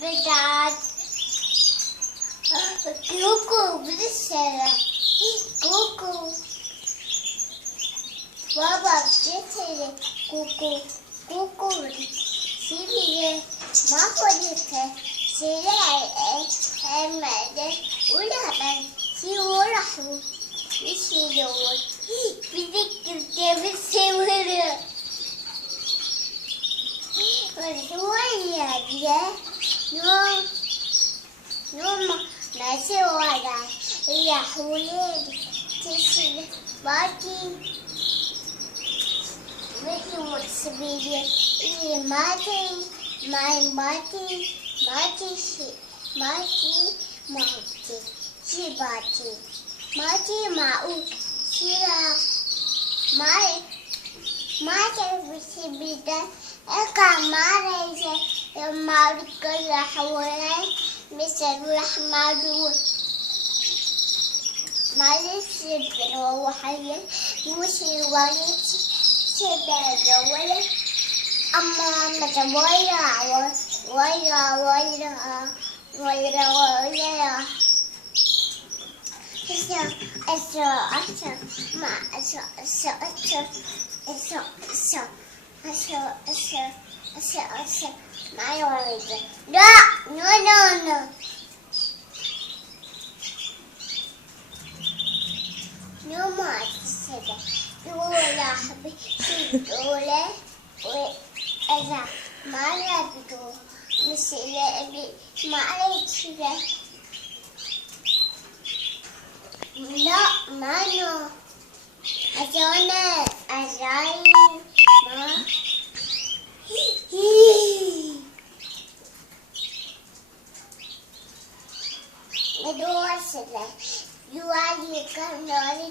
بتاعت كوكو بالسلام. كوكو بابا بتسلم كوكو. كوكو سيبي ما قلت سلام المدى ولا بس سيورحو يشيلون بذكر بالسورة والسورة يا نوم ما سورة يا حولي تسل باكي مثل متصبية ماتي ماتي شباتي ماتي معو شيرا ماتي بسبيدا اكا ماريجا مارك الحوالي مثل رحمة مالي سبر وحيا موسي وليت سبر ولا أما متويا ويا No more said Dola Dola Eza Malabido Missile Malachiga No Mano Azona Azai Ma The door said you are